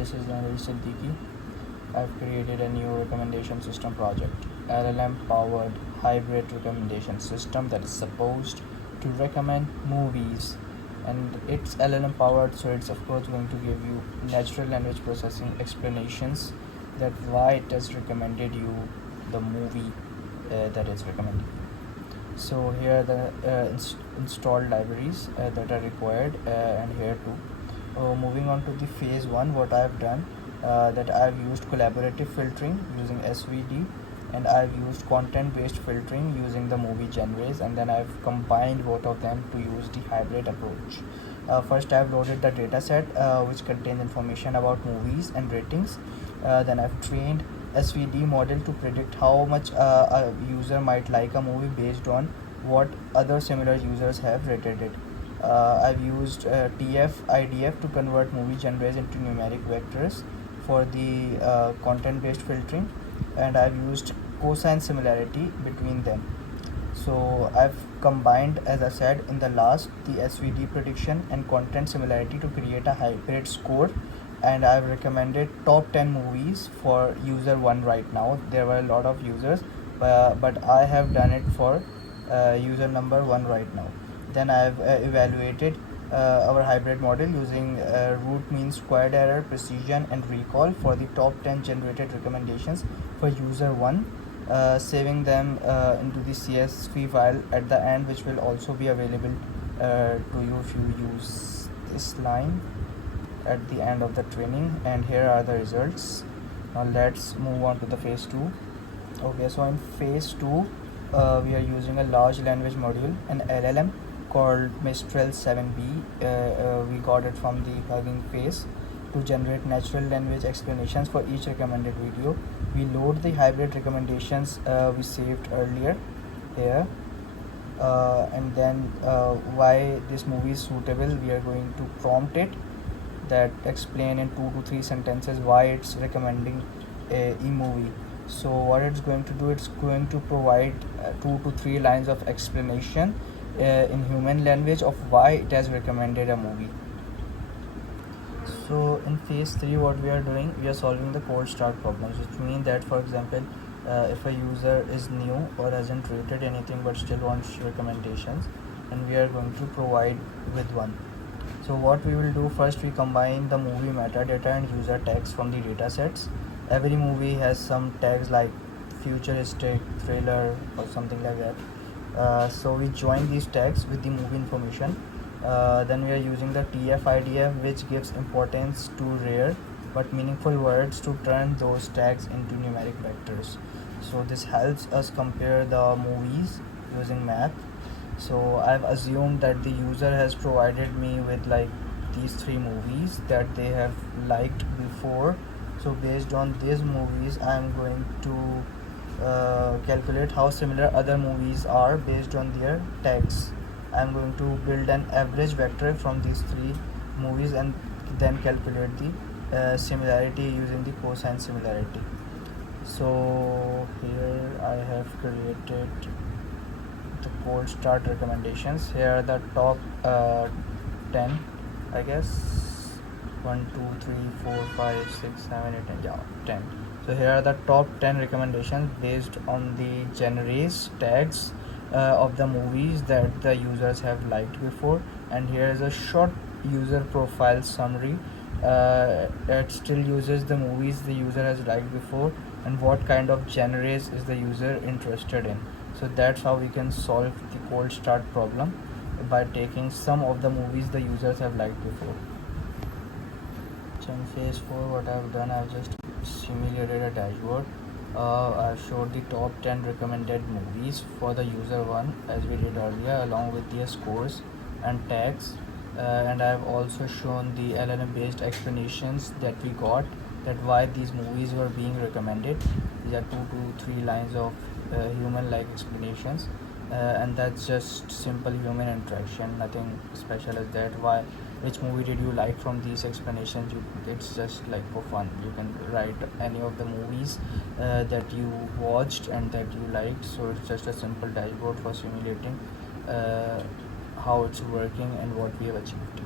This is Anish Siddiqui. I've created a new recommendation system project, LLM-powered hybrid recommendation system that is supposed to recommend movies. And it's LLM-powered, so it's of course going to give you natural language processing explanations that why it has recommended you the movie that is recommended. So here are the installed libraries that are required, and here too. Moving on to the phase 1, what I have done, that I've used collaborative filtering using SVD, and I've used content based filtering using the movie genres, and then I've combined both of them to use the hybrid approach. First I've loaded the dataset, which contains information about movies and ratings. Then I've trained SVD model to predict how much a user might like a movie based on what other similar users have rated it. I've used TF-IDF to convert movie genres into numeric vectors for the content-based filtering, and I've used cosine similarity between them. So I've combined, as I said in the last, the SVD prediction and content similarity to create a hybrid score, and I've recommended top 10 movies for user 1 right now. There were a lot of users, but I have done it for user number 1 right now. Then I've evaluated our hybrid model using root mean squared error, precision and recall for the top 10 generated recommendations for user 1, saving them into the CSV file at the end, which will also be available to you if you use this line at the end of the training. And here are the results. Now let's move on to the phase 2. Okay, so in phase 2 we are using a large language module, an LLM called Mistral 7B. We got it from the Hugging Face to generate natural language explanations for each recommended video. We load the hybrid recommendations we saved earlier here, and then why this movie is suitable, we are going to prompt it that explain in 2 to 3 sentences why it's recommending a movie. So what it's going to do, it's going to provide 2 to 3 lines of explanation in human language of why it has recommended a movie. So in phase 3, what we are doing, we are solving the cold start problems, which mean that, for example, if a user is new or hasn't rated anything but still wants recommendations, and we are going to provide with one. So what we will do, first we combine the movie metadata and user tags from the datasets. Every movie has some tags like futuristic, thriller or something like that. So we join these tags with the movie information. Then we are using the TF-IDF, which gives importance to rare but meaningful words to turn those tags into numeric vectors. So this helps us compare the movies using math. So I've assumed that the user has provided me with like these 3 movies that they have liked before. So based on these movies, I'm going to calculate how similar other movies are based on their tags. I'm going to build an average vector from these 3 movies and then calculate the similarity using the cosine similarity. So here I have created the cold start recommendations. Here are the top 10, I guess. 1 2 3 4 5 6 7 8 and 10. So here are the top 10 recommendations based on the genres tags of the movies that the users have liked before. And here is a short user profile summary that still uses the movies the user has liked before and what kind of genres is the user interested in. So that's how we can solve the cold start problem, by taking some of the movies the users have liked before. So in phase 4, what I've done, I've just simulated a dashboard. I've showed the top 10 recommended movies for the user 1 as we did earlier, along with their scores and tags, and I've also shown the LLM based explanations that we got, that why these movies were being recommended. These are 2 to 3 lines of human like explanations, and that's just simple human interaction, nothing special as that. Which movie did you like from these explanations? It's just like for fun. You can write any of the movies that you watched and that you liked. So it's just a simple dashboard for simulating how it's working and what we have achieved.